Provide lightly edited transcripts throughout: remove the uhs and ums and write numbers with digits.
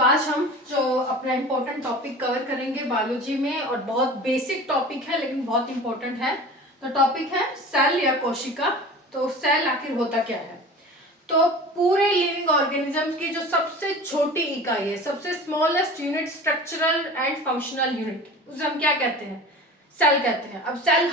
आज हम जो अपना इम्पोर्टेंट टॉपिक कवर करेंगे बायोलॉजी में, और बहुत बेसिक टॉपिक है लेकिन बहुत इम्पोर्टेंट है। तो टॉपिक है सेल या कोशिका। तो सेल आखिर होता क्या है? तो पूरे लिविंग ऑर्गेनिज्म की जो सबसे छोटी इकाई है, सबसे smallest unit, structural and functional unit, उसे हम क्या कहते हैं? सेल कहते हैं। अब सेल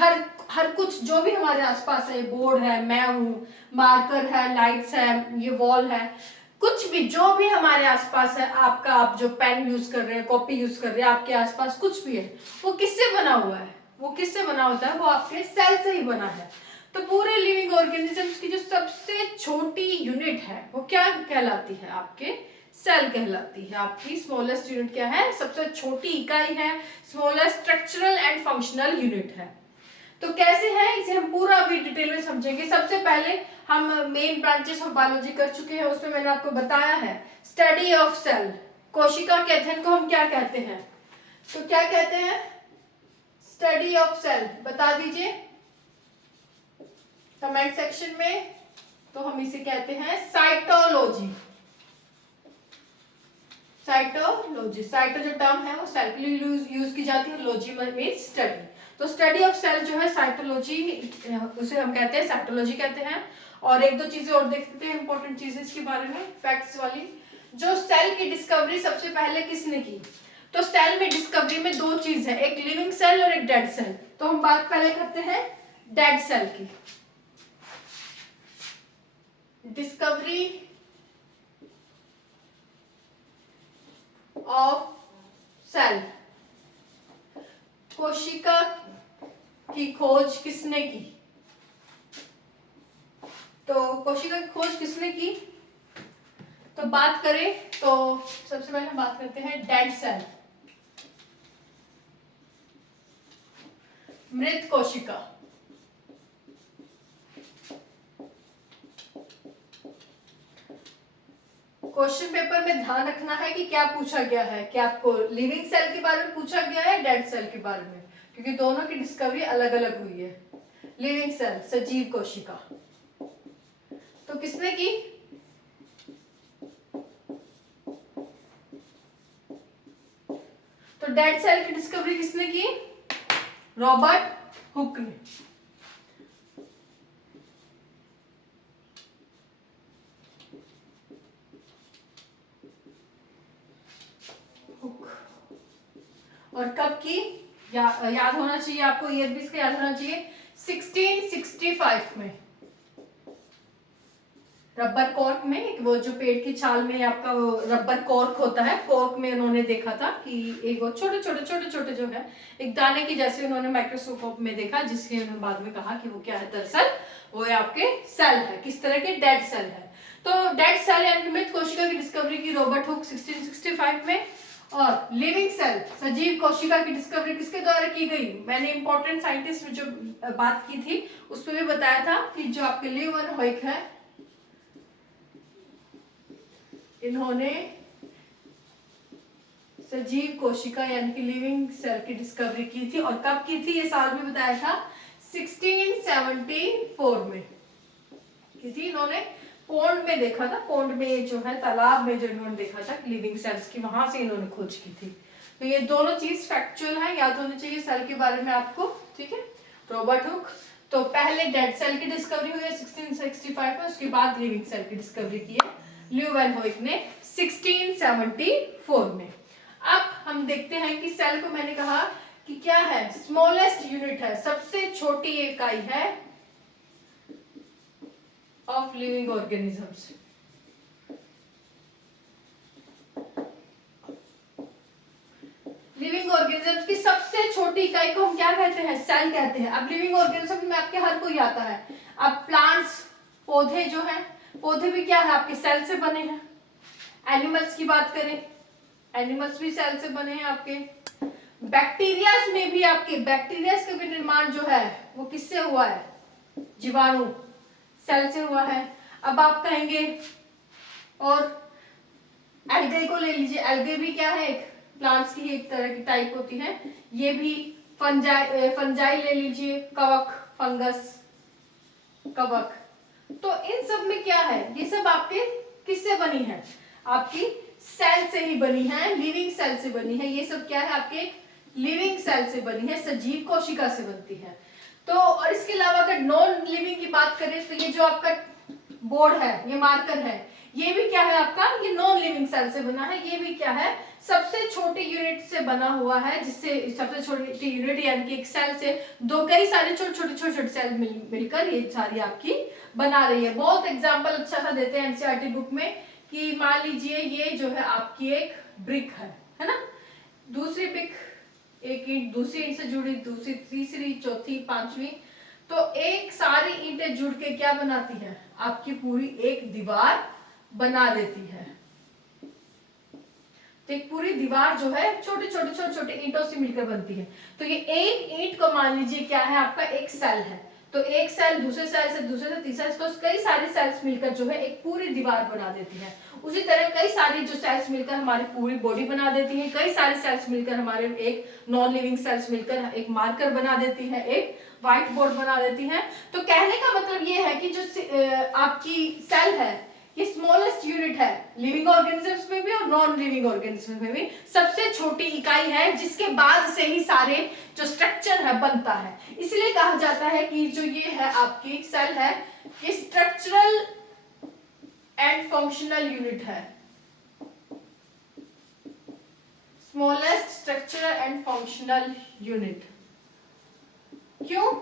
हर कुछ जो भी हमारे आसपास है, बोर्ड है, मैं हूँ, मार्कर है, लाइट्स है, ये वॉल है, कुछ भी जो भी हमारे आसपास है, आप जो पेन यूज कर रहे हैं, कॉपी यूज कर रहे हैं, आपके आसपास कुछ भी है, वो किससे बना हुआ है? वो किससे बना होता है? वो आपके सेल से ही बना है। तो पूरे लिविंग ऑर्गेनिजम्स की जो सबसे छोटी यूनिट है वो क्या कहलाती है? आपके सेल कहलाती है। आपकी स्मॉलेस्ट यूनिट क्या है? सबसे छोटी इकाई है, smallest structural and functional unit है। तो कैसे है इसे हम पूरा अभी डिटेल में समझेंगे। सबसे पहले हम मेन ब्रांचेस ऑफ बायोलॉजी कर चुके हैं, उसमें मैंने आपको बताया है स्टडी ऑफ सेल। कोशिका के अध्ययन को हम क्या कहते हैं? तो क्या कहते हैं? Study of cell. बता दीजिए कमेंट सेक्शन में। तो हम इसे कहते हैं साइटोलॉजी। साइटोलॉजी, साइटो जो टर्म है वो सेल के लिए यूज की जाती है, लॉजी मींस स्टडी। तो स्टडी ऑफ सेल जो है साइटोलॉजी, उसे हम कहते हैं साइटोलॉजी कहते हैं। और एक दो चीजें और देखते हैं इंपॉर्टेंट चीजें इसके बारे में, फैक्ट्स वाली। जो सेल की डिस्कवरी सबसे पहले किसने की? तो सेल में डिस्कवरी में दो चीज है, एक लिविंग सेल और एक डेड सेल। तो हम बात पहले करते हैं डेड सेल की। डिस्कवरी ऑफ सेल, कोशिका की खोज किसने की? तो कोशिका की खोज किसने की? तो बात करें तो सबसे पहले हम बात करते हैं डेड सेल, मृत कोशिका। क्वेश्चन पेपर में ध्यान रखना है कि क्या पूछा गया है, कि आपको लिविंग सेल के बारे में पूछा गया है, डेड सेल के बारे में, क्योंकि दोनों की डिस्कवरी अलग अलग हुई है। लिविंग सेल सजीव कोशिका तो किसने की? तो डेड सेल की डिस्कवरी किसने की? रॉबर्ट हुक ने। और कब की? याद होना चाहिए आपको, ईयर भी इसका याद होना चाहिए, 1665 में। रबर कॉर्क में, वो जो पेड़ की छाल में आपका वो रबर कॉर्क होता है, कॉर्क में उन्होंने देखा था कि एक वो छोटे छोटे जो है एक दाने की जैसे उन्होंने माइक्रोस्कोप में देखा, जिसके उन्होंने बाद में कहा कि वो क्या है, दरअसल वो आपके सेल है। किस तरह के? डेड सेल है। तो डेड सेल यानी मृत कोशिका की डिस्कवरी की रॉबर्ट हुक 1665 में। और लिविंग सेल सजीव कोशिका की डिस्कवरी किसके द्वारा की गई? मैंने इंपॉर्टेंट साइंटिस्ट जो बात की थी उसमें भी बताया था कि जो आपके ल्यूवेनहोइक है, इन्होंने सजीव कोशिका यानी कि लिविंग सेल की डिस्कवरी की थी। और कब की थी? ये साल भी बताया था, 1674 में की थी। इन्होंने पोंड में देखा था, पोंड में जो है तालाब में जो इन्होंने देखा था लिविंग सेल्स की, वहां से इन्होंने खोज की थी। तो ये दोनों चीज फैक्चुअल है, याद होने चाहिए सेल के बारे में आपको, ठीक है। रॉबर्ट हुक, तो पहले डेड सेल की डिस्कवरी हुई है 1665 में, उसके बाद लिविंग सेल की डिस्कवरी की है ल्यूवेनहोइक ने 1674 में। अब हम देखते हैं कि सेल को मैंने कहा कि क्या है, स्मॉलेस्ट यूनिट है, सबसे छोटी इकाई है of living organisms. Living organisms की सबसे छोटी इकाई को हम क्या कहते हैं? सेल कहते हैं। अब लिविंग ऑर्गेनिज्म में आपके हर कोई आता है। अब प्लांट्स, पौधे जो हैं, पौधे भी क्या है? आपके सेल से बने हैं। एनिमल्स की बात करें, एनिमल्स भी सेल से बने हैं आपके। बैक्टीरियाज में भी आपके, बैक्टीरियाज का भी निर्माण जो है वो किससे हुआ है? जीवाणु, सेल से हुआ है। अब आप कहेंगे, और एल्गे को ले लीजिए, एल्गे भी क्या है? एक प्लांट्स की एक तरह की टाइप होती है। ये भी फंजाई ले लीजिए, कवक, फंगस, कवक। तो इन सब में क्या है? ये सब आपके किससे बनी है? आपकी सेल से ही बनी है, लिविंग सेल से बनी है। ये सब क्या है आपके एक लिविंग सेल से बनी है, सजीव कोशिका से बनती है। तो और इसके अलावा अगर नॉन लिविंग की बात करें तो ये जो आपका बोर्ड है, ये मार्कर है, ये भी क्या है आपका, ये नॉन लिविंग सेल से बना है। ये भी क्या है, सबसे छोटे यूनिट से बना हुआ है, जिससे सबसे छोटी यूनिट यानी कि एक सेल से दो कई सारे छोटे छोटे सेल मिलकर ये सारी आपकी बना रही है। बहुत एग्जांपल अच्छा सा देते हैं एनसीईआरटी बुक में कि मान लीजिए ये जो है आपकी एक ब्रिक है ना, दूसरी ब्रिक एक ईंट दूसरी ईंट से जुड़ी, दूसरी तीसरी चौथी पांचवी, तो एक सारी ईंटें जुड़ के क्या बनाती है, आपकी पूरी एक दीवार बना देती है। तो एक पूरी दीवार जो है छोटे छोटे ईंटों से मिलकर बनती है। तो ये एक ईंट को मान लीजिए क्या है आपका एक सेल है, तो एक सेल दूसरे सेल से दूसरे से तीसरे, तो कई सारे सेल्स मिलकर जो है एक पूरी दीवार बना देती है। उसी तरह कई सारी जो सेल्स मिलकर हमारी पूरी बॉडी बना देती है, कई सारे सेल्स मिलकर हमारे एक नॉन लिविंग सेल्स मिलकर एक मार्कर बना देती है, एक व्हाइट बोर्ड बना देती है। तो कहने का मतलब ये है कि जो आपकी सेल है ये स्मॉलेस्ट यूनिट है, लिविंग ऑर्गेनिजम्स में भी और नॉन लिविंग ऑर्गेनिजम्स में भी सबसे छोटी इकाई है, जिसके बाद से ही सारे जो स्ट्रक्चर है बनता है। इसलिए कहा जाता है कि जो ये है आपकी सेल है ये स्ट्रक्चरल एंड फंक्शनल यूनिट है, smallest structural and functional unit. क्यों?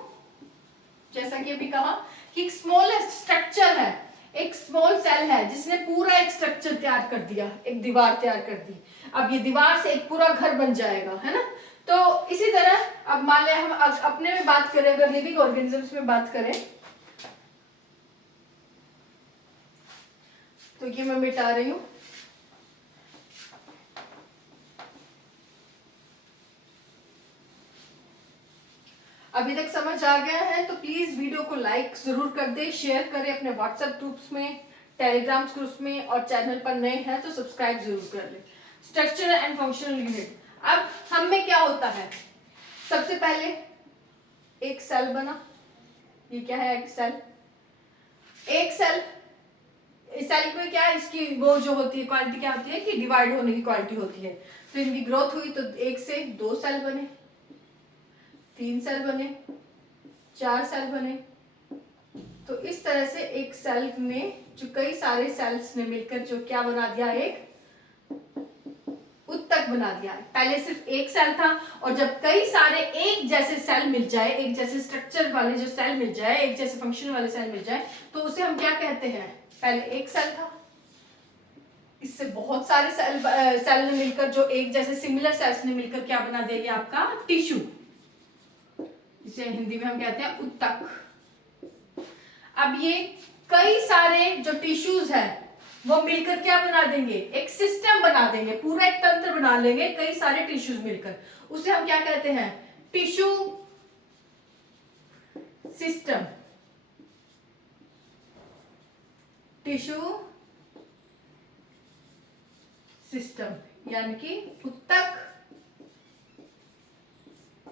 जैसा कि अभी कहा कि स्मॉलेस्ट स्ट्रक्चर है, एक स्मॉल सेल है जिसने पूरा एक स्ट्रक्चर तैयार कर दिया, एक दीवार तैयार कर दी। अब ये दीवार से एक पूरा घर बन जाएगा, है ना। तो इसी तरह अब मान लें हम अपने में बात करें, अगर लिविंग ऑर्गेनिजम्स में बात करें, तो ये मैं मिटा रही हूं। अभी तक समझ आ गया है तो प्लीज वीडियो को लाइक जरूर कर दे, शेयर करें अपने व्हाट्सएप ग्रुप्स में, टेलीग्राम ग्रुप्स में, और चैनल पर नए हैं तो सब्सक्राइब जरूर कर ले। स्ट्रक्चर एंड फंक्शनल यूनिट, अब हम में क्या होता है, सबसे पहले एक सेल बना, ये क्या है एक सेल, एक सेल, इस सेल में क्या है, इसकी वो जो होती है क्वालिटी क्या होती है कि डिवाइड होने की क्वालिटी होती है। तो इनकी ग्रोथ हुई तो एक से दो सेल बने, तीन सेल बने, चार सेल बने। तो इस तरह से एक सेल ने जो कई सारे सेल्स ने मिलकर जो क्या बना दिया, एक उत्तक बना दिया। पहले सिर्फ एक सेल था, और जब कई सारे एक जैसे सेल मिल जाए, एक जैसे स्ट्रक्चर वाले जो सेल मिल जाए, एक जैसे फंक्शन वाले सेल मिल जाए, तो उसे हम क्या कहते हैं, पहले एक सेल था, इससे बहुत सारे सेल ने मिलकर जो एक जैसे सिमिलर सेल्स ने मिलकर क्या बना दिया, आपका टिश्यू, इसे हिंदी में हम कहते हैं उत्तक। अब ये कई सारे जो टिश्यूज है वो मिलकर क्या बना देंगे, एक सिस्टम बना देंगे, पूरा एक तंत्र बना लेंगे, कई सारे टिश्यूज मिलकर, उसे हम क्या कहते हैं, टिश्यू सिस्टम, टिश्यू सिस्टम यानी कि उत्तक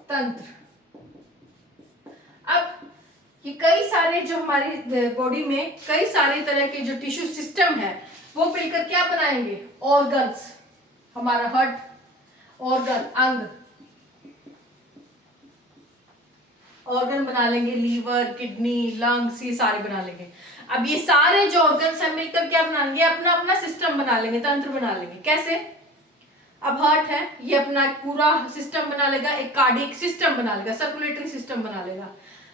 तंत्र। अब ये कई सारे जो हमारी बॉडी में कई सारे तरह के जो टिश्यू सिस्टम है वो मिलकर क्या बनाएंगे, ऑर्गन्स, हमारा हार्ट, ऑर्गन, अंग, ऑर्गन बना लेंगे, लीवर, किडनी, लंग्स, ये सारे बना लेंगे। अब ये सारे जो ऑर्गन्स हैं मिलकर क्या बना लेंगे, अपना अपना सिस्टम बना लेंगे, तंत्र बना लेंगे। कैसे? अब हार्ट है, ये अपना पूरा सिस्टम बना लेगा, एक कार्डियक सिस्टम बना लेगा, सर्कुलेटरी सिस्टम बना लेगा,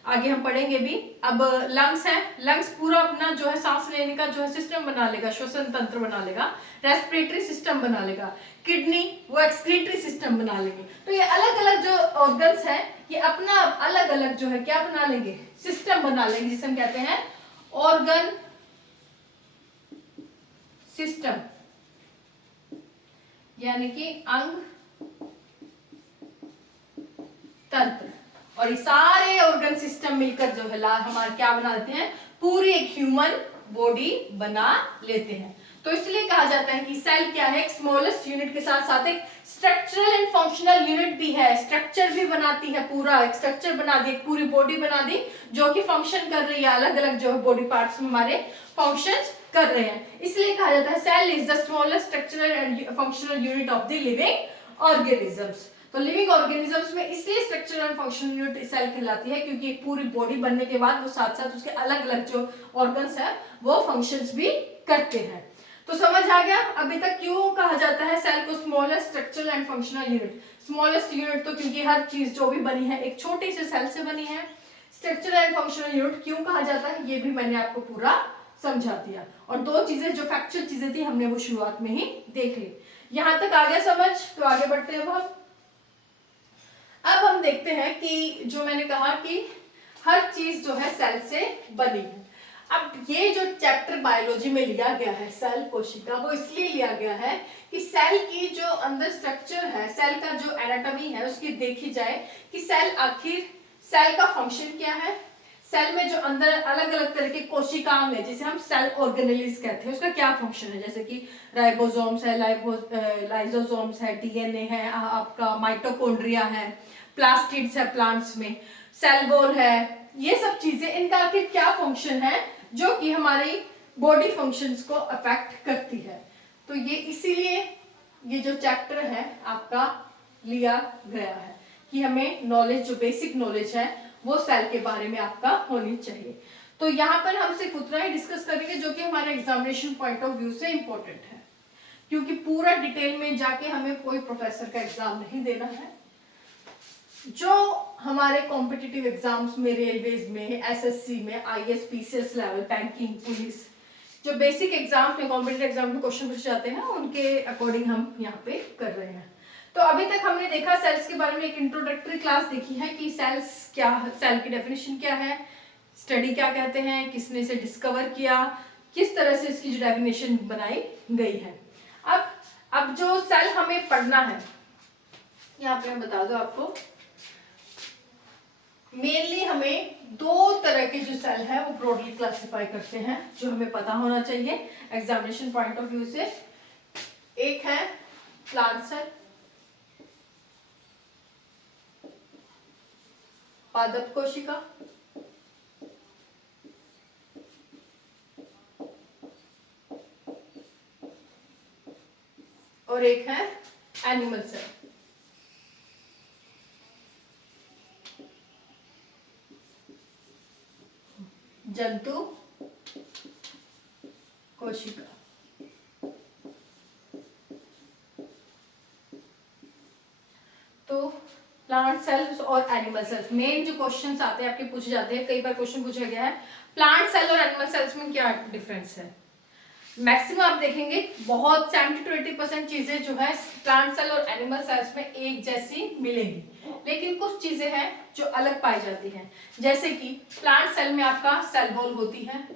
आगे हम पढ़ेंगे भी। अब लंग्स है, लंग्स पूरा अपना जो है सांस लेने का जो है सिस्टम बना लेगा, श्वसन तंत्र बना लेगा, रेस्पिरेटरी सिस्टम बना लेगा। किडनी वो एक्सक्रीटरी सिस्टम बना लेंगे। तो ये अलग अलग जो ऑर्गन्स है ये अपना अलग अलग जो है क्या बना लेंगे, सिस्टम बना लेंगे, जिसे हम कहते हैं ऑर्गन सिस्टम, यानी कि अंग तंत्र। और ये सारे ऑर्गन सिस्टम मिलकर जो है हमारे क्या बना देते हैं, पूरी एक ह्यूमन बॉडी बना लेते हैं। तो इसलिए कहा जाता है कि सेल क्या है, एक स्मॉलेस्ट यूनिट के साथ साथ एक स्ट्रक्चरल एंड फंक्शनल यूनिट भी है, स्ट्रक्चर भी बनाती है, पूरा एक स्ट्रक्चर बना दी, पूरी बॉडी बना दी जो कि फंक्शन कर रही है, अलग अलग जो बॉडी पार्ट्स में हमारे फंक्शंस कर रहे हैं। इसलिए कहा जाता है cell is the smallest structural and functional unit of the living organisms. तो लिविंग ऑर्गेनिजम्स में इसलिए structural and functional unit cell कहलाती है क्योंकि एक पूरी बॉडी बनने के बाद वो साथ साथ उसके अलग अलग जो ऑर्गन्स है वो फंक्शंस भी करते हैं। तो समझ आ गया अभी तक क्यों कहा जाता है सेल को smallest structural and functional unit. Smallest unit तो क्योंकि हर चीज जो भी बनी है एक छोटी सी सेल से बनी है। स्ट्रक्चरल एंड फंक्शनल यूनिट क्यों कहा जाता है ये भी मैंने आपको पूरा समझा दिया। और दो चीजें जो फैक्चुअल चीजें थी हमने वो शुरुआत में ही देख ली। यहां तक आ गया समझ? तो आगे बढ़ते हैं अब हम देखते हैं कि जो मैंने कहा कि हर चीज जो है सेल से बनी है। अब ये जो चैप्टर बायोलॉजी में लिया गया है सेल कोशिका, वो इसलिए लिया गया है कि सेल की जो अंदर स्ट्रक्चर है, सेल का जो एनाटॉमी है उसकी देखी जाए कि सेल आखिर सेल का फंक्शन क्या है। सेल में जो अंदर अलग अलग तरह के कोशिकाएं हैं जिसे हम सेल ऑर्गेनेल्स कहते हैं, उसका क्या फंक्शन है। जैसे कि राइबोसोम्स है, लाइसोसोम्स है, डीएनए है, आपका माइटोकॉन्ड्रिया है, प्लास्टिड्स है प्लांट्स में, सेल वॉल है, ये सब चीजें इनका आखिर क्या फंक्शन है जो कि हमारी बॉडी फंक्शंस को अफेक्ट करती है। तो ये इसीलिए ये जो चैप्टर है आपका लिया गया है कि हमें नॉलेज, जो बेसिक नॉलेज है वो सेल के बारे में आपका होनी चाहिए। तो यहाँ पर हम सिर्फ उतना ही डिस्कस करेंगे जो कि हमारे एग्जामिनेशन पॉइंट ऑफ व्यू से इंपॉर्टेंट है, क्योंकि पूरा डिटेल में जाके हमें कोई प्रोफेसर का एग्जाम नहीं देना है। जो हमारे कॉम्पिटिटिव एग्जाम्स में, रेलवेज में, एसएससी में, IAS PCS level, banking, police, जो बेसिक एग्जाम में, कॉम्पिटिटिव एग्जाम में क्वेश्चन पूछे जाते हैं उनके अकॉर्डिंग हम यहाँ पे कर रहे हैं। तो अभी तक हमने देखा सेल्स के बारे में, एक इंट्रोडक्टरी क्लास देखी है कि सेल्स क्या, सेल की डेफिनेशन क्या है, स्टडी क्या कहते हैं, किसने इसे डिस्कवर किया, किस तरह से इसकी जो डेफिनेशन बनाई गई है। अब जो सेल हमें पढ़ना है, यहाँ पे मैं बता दूं आपको, मेनली हमें दो तरह के जो सेल है वो ब्रॉडली क्लासिफाई करते हैं जो हमें पता होना चाहिए एग्जामिनेशन पॉइंट ऑफ व्यू से। एक है प्लांट सेल, पादप कोशिका, और एक है एनिमल सेल। जंतु कोशिका। तो प्लांट सेल्स और एनिमल सेल्स मेन जो क्वेश्चंस आते हैं आपके पूछे जाते हैं, कई बार क्वेश्चन पूछा गया है प्लांट सेल और एनिमल सेल्स में क्या डिफरेंस है। मैक्सिमम आप देखेंगे बहुत 70 to 80% चीजें जो है प्लांट सेल और एनिमल सेल्स में एक जैसी मिलेगी, लेकिन कुछ चीजें हैं जो अलग पाई जाती हैं। जैसे कि प्लांट सेल में आपका सेल वॉल होती है,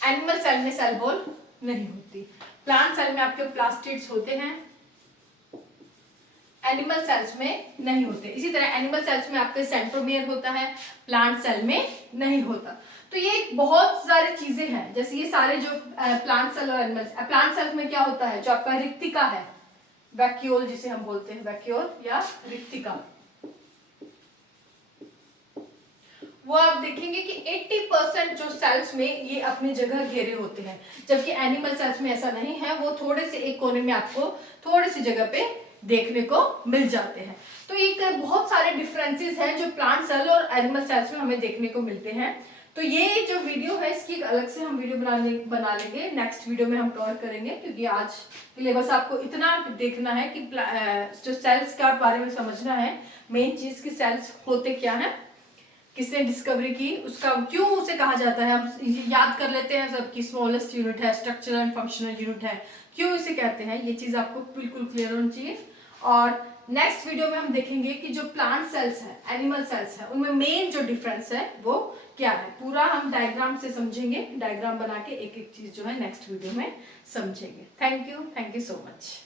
एनिमल सेल में सेल वॉल नहीं होती। प्लांट सेल में आपके प्लास्टिड्स होते हैं, एनिमल सेल्स में नहीं होते। इसी तरह एनिमल सेल्स में आपके सेंट्रोमियर होता है, प्लांट सेल में नहीं होता। तो ये बहुत सारी चीजें हैं, जैसे ये सारे जो प्लांट सेल और एनिमल, प्लांट सेल में क्या होता है, जो आपका रिक्तिका है, वैक्यूल जिसे हम बोलते हैं, वैक्यूल या रिक्तिका, वो आप देखेंगे कि 80% जो सेल्स में ये अपनी जगह घेरे होते हैं, जबकि एनिमल सेल्स में ऐसा नहीं है, वो थोड़े से एक कोने में आपको थोड़ी सी जगह पे देखने को मिल जाते हैं। तो एक बहुत सारे डिफरेंसेस हैं जो प्लांट सेल और एनिमल सेल्स में हमें देखने को मिलते हैं। तो ये जो वीडियो है इसकी अलग से हम वीडियो बना लेंगे, नेक्स्ट वीडियो में हम कवर करेंगे, क्योंकि आज के लिए बस आपको इतना देखना है कि जो सेल्स के बारे में समझना है, मेन चीज की सेल्स होते क्या है, किसने डिस्कवरी की, उसका क्यों उसे कहा जाता है, हम याद कर लेते हैं सबकी स्मॉलेस्ट यूनिट है, स्ट्रक्चरल एंड फंक्शनल यूनिट है, क्यों इसे कहते हैं, ये चीज आपको बिल्कुल क्लियर होनी चाहिए। और नेक्स्ट वीडियो में हम देखेंगे कि जो प्लांट सेल्स है, एनिमल सेल्स है, उनमें मेन जो डिफरेंस है वो क्या है, पूरा हम डायग्राम से समझेंगे, डायग्राम बना के एक एक चीज जो है नेक्स्ट वीडियो में समझेंगे। Thank you so much.